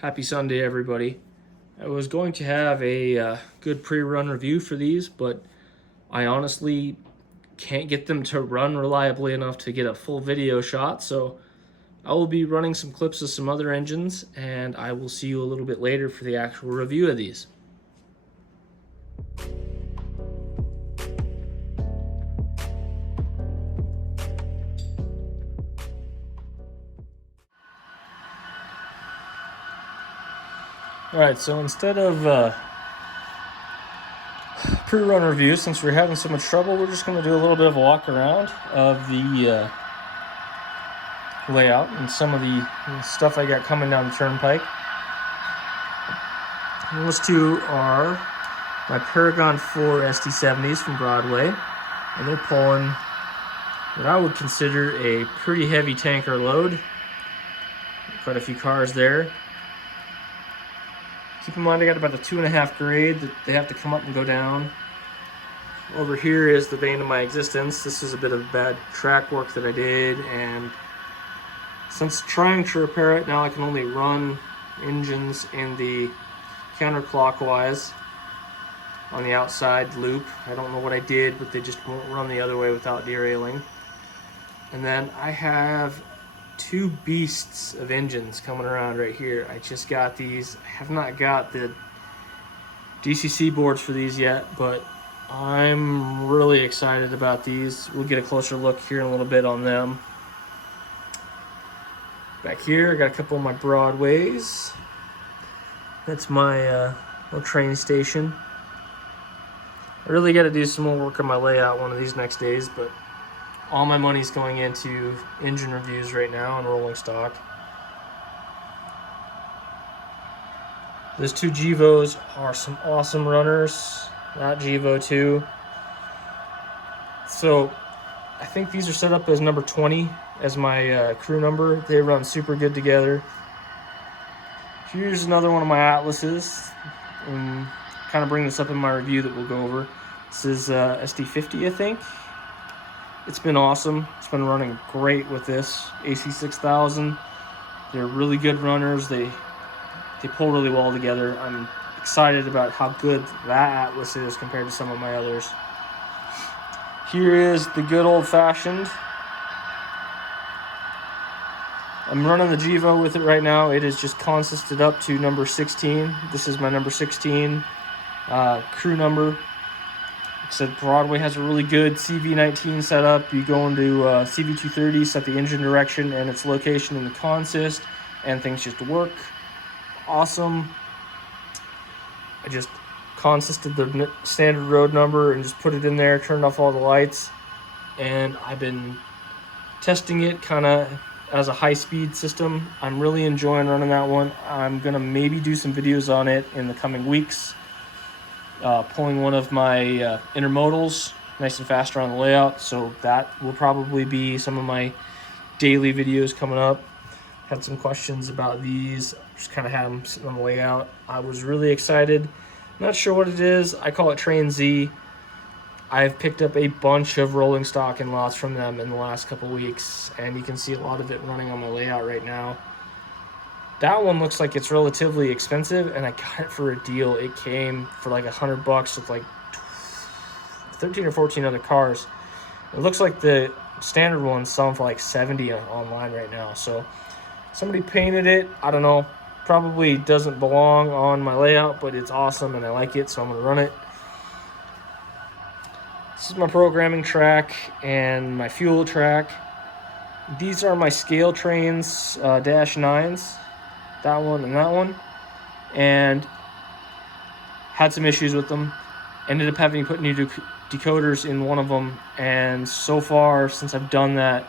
Happy Sunday, everybody. I was going to have a good pre-run review for these, but I honestly can't get them to run reliably enough to get a full video shot, so I will be running some clips of some other engines, and I will see you a little bit later for the actual review of these. Alright, so instead of pre-run review, since we're having so much trouble, we're just going to do a little bit of a walk around of the layout and some of the stuff I got coming down the turnpike. And those two are my Paragon 4 SD70s from Broadway, and they're pulling what I would consider a pretty heavy tanker load. Quite a few cars there. Keep in mind I got about a 2.5 grade that they have to come up and go down. Over here is the bane of my existence. This is a bit of bad track work that I did, and since trying to repair it, now I can only run engines in the counterclockwise on the outside loop. I don't know what I did, but they just won't run the other way without derailing. And then I have two beasts of engines coming around right here. I just got these. I have not got the DCC boards for these yet, but I'm really excited about these. We'll get a closer look here in a little bit on them. Back here, I got a couple of my Broadways. That's my little train station. I really got to do some more work on my layout one of these next days, but all my money's going into engine reviews right now and rolling stock. Those two Gevos are some awesome runners. That Gevo too. So I think these are set up as number 20 as my crew number. They run super good together. Here's another one of my Atlases. Kind of bring this up in my review that we'll go over. This is SD50, I think. It's been awesome. It's been running great with this AC6000. They're really good runners. They pull really well together. I'm excited about how good that Atlas is compared to some of my others. Here is the good old-fashioned. I'm running the Gevo with it right now. It is just consisted up to number 16. This is my number 16 crew number. Like I said, Broadway has a really good CV19 setup. You go into CV230, set the engine direction and its location in the consist, and things just work. Awesome. I just consisted the standard road number and just put it in there, turned off all the lights, and I've been testing it kind of as a high-speed system. I'm really enjoying running that one. I'm going to maybe do some videos on it in the coming weeks. Pulling one of my intermodals nice and fast around the layout, so that will probably be some of my daily videos coming up. Had some questions about these, just kind of had them sitting on the layout. I was really excited. Not sure what it is. I call it Train Z. I've picked up a bunch of rolling stock and lots from them in the last couple weeks, and you can see a lot of it running on my layout right now. That one looks like it's relatively expensive, and I got it for a deal. It came for like $100 with like 13 or 14 other cars. It looks like the standard one's selling for like 70 online right now. So somebody painted it. I don't know. Probably doesn't belong on my layout, but it's awesome and I like it, so I'm going to run it. This is my programming track and my fuel track. These are my scale trains, dash 9s. That one and that one, and had some issues with them. Ended up having to put new decoders in one of them, and so far since I've done that,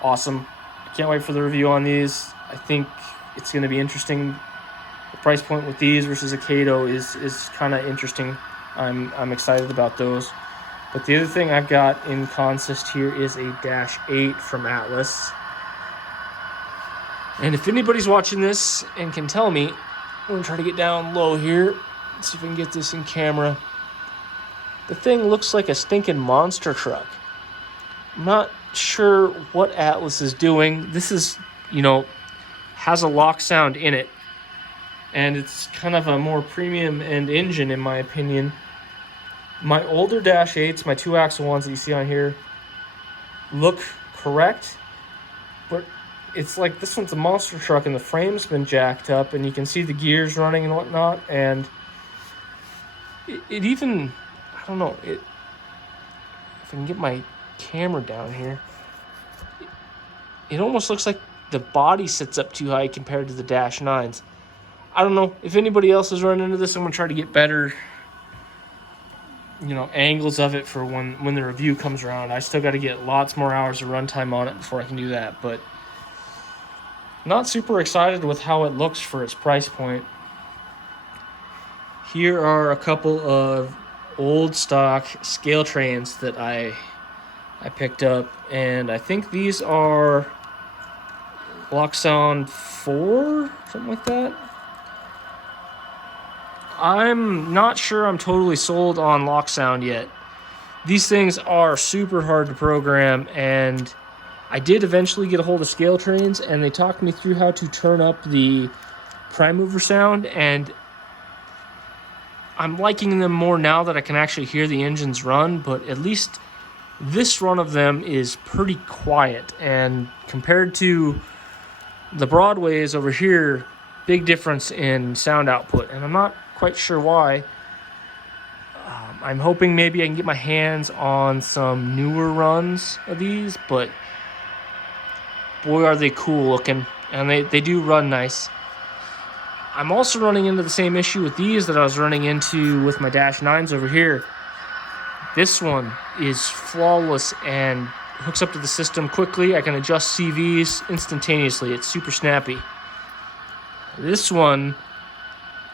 awesome. Can't wait for the review on these. I think it's going to be interesting. The price point with these versus a Kato is kind of interesting. I'm excited about those. But the other thing I've got in consist here is a dash 8 from Atlas. And if anybody's watching this and can tell me, I'm going to try to get down low here. Let's see if I can get this in camera. The thing looks like a stinking monster truck. I'm not sure what Atlas is doing. This is, has a lock sound in it. and it's kind of a more premium end engine in my opinion. My older Dash 8s, my 2-axle ones that you see on here, look correct, but it's like this one's a monster truck and the frame's been jacked up and you can see the gears running and whatnot, and it even, I don't know, if I can get my camera down here, it almost looks like the body sits up too high compared to the Dash 9s. I don't know if anybody else has run into this. I'm gonna try to get better, angles of it for when the review comes around. I still got to get lots more hours of runtime on it before I can do that, but not super excited with how it looks for its price point. Here are a couple of old stock scale trains that I picked up, and I think these are Locksound 4, something like that. I'm not sure I'm totally sold on Locksound yet. These things are super hard to program, and I did eventually get a hold of Scale Trains, and they talked me through how to turn up the prime mover sound, and I'm liking them more now that I can actually hear the engines run, but at least this run of them is pretty quiet, and compared to the Broadways over here, big difference in sound output, and I'm not quite sure why. I'm hoping maybe I can get my hands on some newer runs of these, but boy are they cool looking, and they do run nice. I'm also running into the same issue with these that I was running into with my Dash 9s over here. This one is flawless and hooks up to the system quickly. I can adjust CVs instantaneously. It's super snappy. This one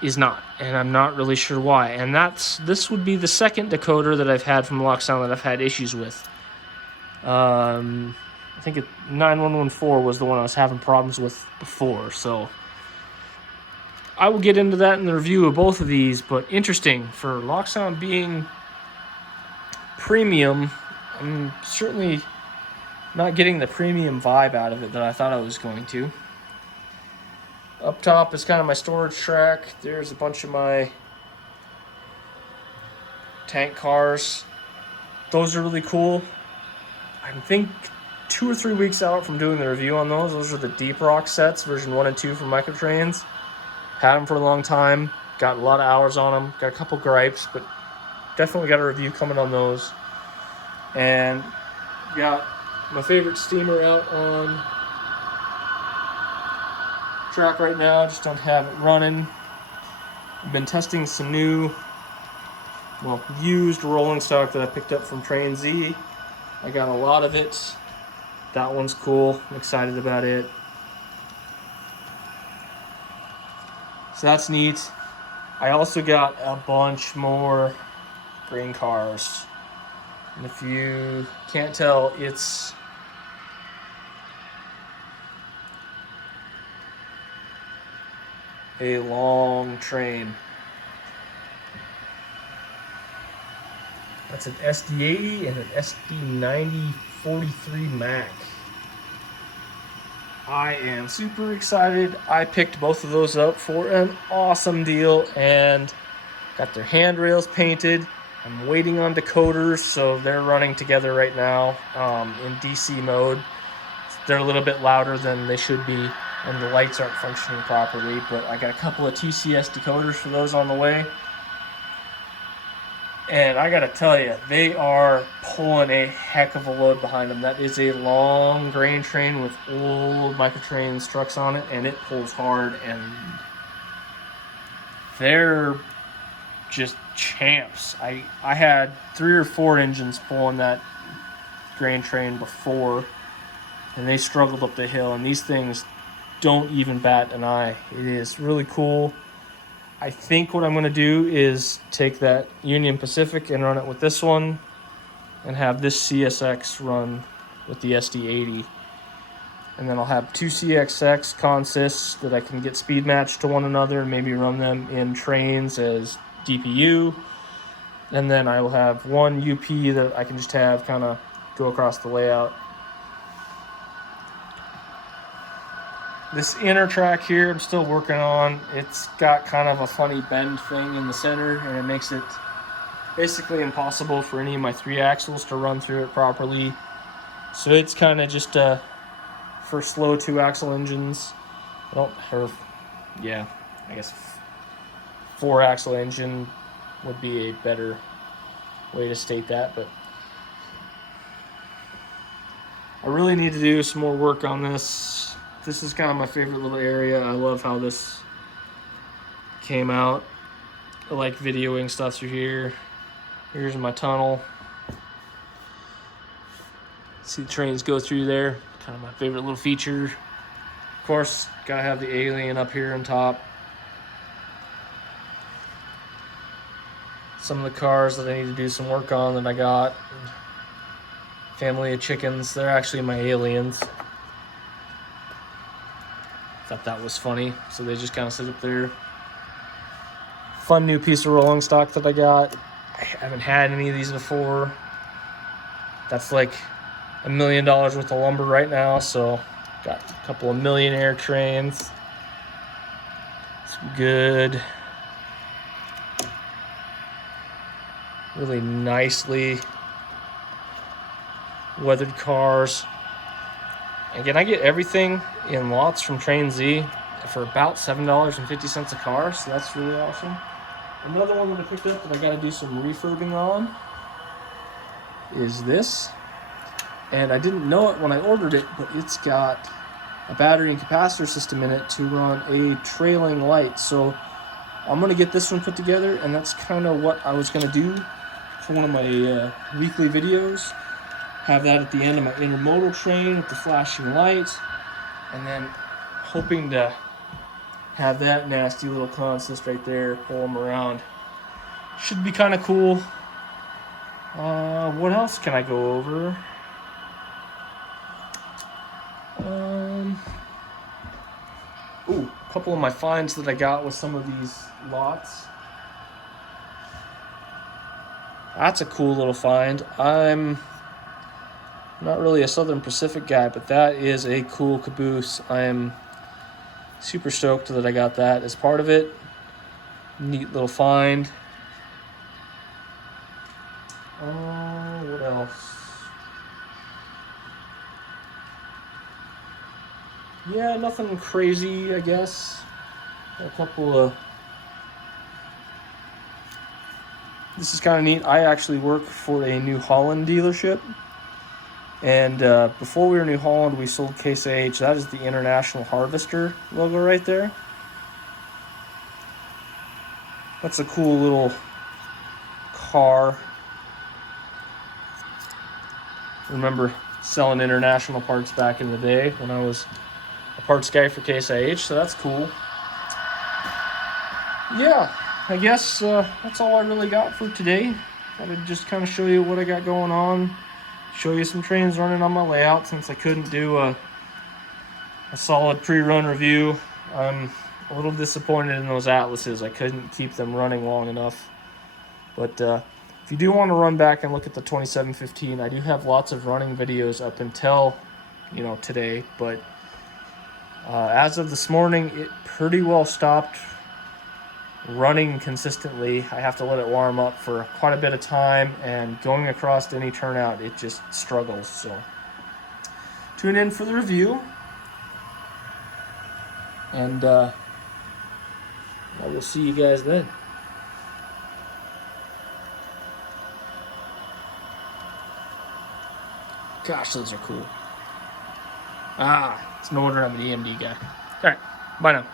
is not, and I'm not really sure why. And this would be the second decoder that I've had from Locksound that I've had issues with. I think 9114 was the one I was having problems with before, so I will get into that in the review of both of these. But interesting, for Locksound being premium, I'm certainly not getting the premium vibe out of it that I thought I was going to. Up top is kind of my storage track. There's a bunch of my tank cars. Those are really cool. I think 2 or 3 weeks out from doing the review on those. Those are the Deep Rock sets, version 1 and 2 from Microtrains. Had them for a long time. Got a lot of hours on them. Got a couple gripes, but definitely got a review coming on those. And got my favorite steamer out on track right now. Just don't have it running. I've been testing some new, used rolling stock that I picked up from Train Z. I got a lot of it. That one's cool. I'm excited about it. So that's neat. I also got a bunch more grain cars. And if you can't tell, it's a long train. That's an SD80 and an SD90 43 Mac. I am super excited. I picked both of those up for an awesome deal and got their handrails painted. I'm waiting on decoders, so they're running together right now in DC mode. They're a little bit louder than they should be, and the lights aren't functioning properly, but I got a couple of TCS decoders for those on the way. And I gotta tell you, they are pulling a heck of a load behind them. That is a long grain train with old Microtrains trucks on it, and it pulls hard, and they're just champs. I had 3 or 4 engines pulling that grain train before, and they struggled up the hill, and these things don't even bat an eye. It is really cool. I think what I'm going to do is take that Union Pacific and run it with this one and have this CSX run with the SD80. And then I'll have 2 CXX consists that I can get speed matched to one another and maybe run them in trains as DPU. And then I will have one UP that I can just have kind of go across the layout. This inner track here, I'm still working on. It's got kind of a funny bend thing in the center, and it makes it basically impossible for any of my 3 axles to run through it properly. So it's kind of just for slow 2-axle engines. I guess 4-axle engine would be a better way to state that, but I really need to do some more work on this. This is kind of my favorite little area. I love how this came out. I like videoing stuff through here. Here's my tunnel. See the trains go through there. Kind of my favorite little feature. Of course, gotta have the alien up here on top. Some of the cars that I need to do some work on that I got. Family of chickens. They're actually my aliens. Thought that was funny. So they just kind of sit up there. Fun new piece of rolling stock that I got. I haven't had any of these before. That's like $1 million worth of lumber right now. So got a couple of millionaire trains. Some good, really nicely weathered cars. Again, I get everything in lots from Train Z for about $7.50 a car, so that's really awesome. Another one that I picked up that I got to do some refurbing on is this. And I didn't know it when I ordered it, but it's got a battery and capacitor system in it to run a trailing light. So I'm going to get this one put together, and that's kind of what I was going to do for one of my weekly videos. Have that at the end of my intermodal train with the flashing light, and then hoping to have that nasty little consist right there, pull them around. Should be kind of cool. What else can I go over? A couple of my finds that I got with some of these lots. That's a cool little find. I'm not really a Southern Pacific guy, but that is a cool caboose. I am super stoked that I got that as part of it. Neat little find. What else? Yeah, nothing crazy, I guess. A couple of... This is kind of neat. I actually work for a New Holland dealership. And before we were New Holland, we sold Case IH. That is the International Harvester logo right there. That's a cool little car. Remember selling international parts back in the day when I was a parts guy for Case IH, so that's cool. Yeah, I guess that's all I really got for today. Thought I'd just kind of show you what I got going on. Show you some trains running on my layout since I couldn't do a solid pre-run review. I'm a little disappointed in those Atlases. I couldn't keep them running long enough. But if you do want to run back and look at the 2715, I do have lots of running videos up until, today. But as of this morning, it pretty well stopped running consistently. I have to let it warm up for quite a bit of time, and going across any turnout, it just struggles. So tune in for the review, and I will see you guys then. Gosh, those are cool. It's no wonder I'm an EMD guy. All right, bye now.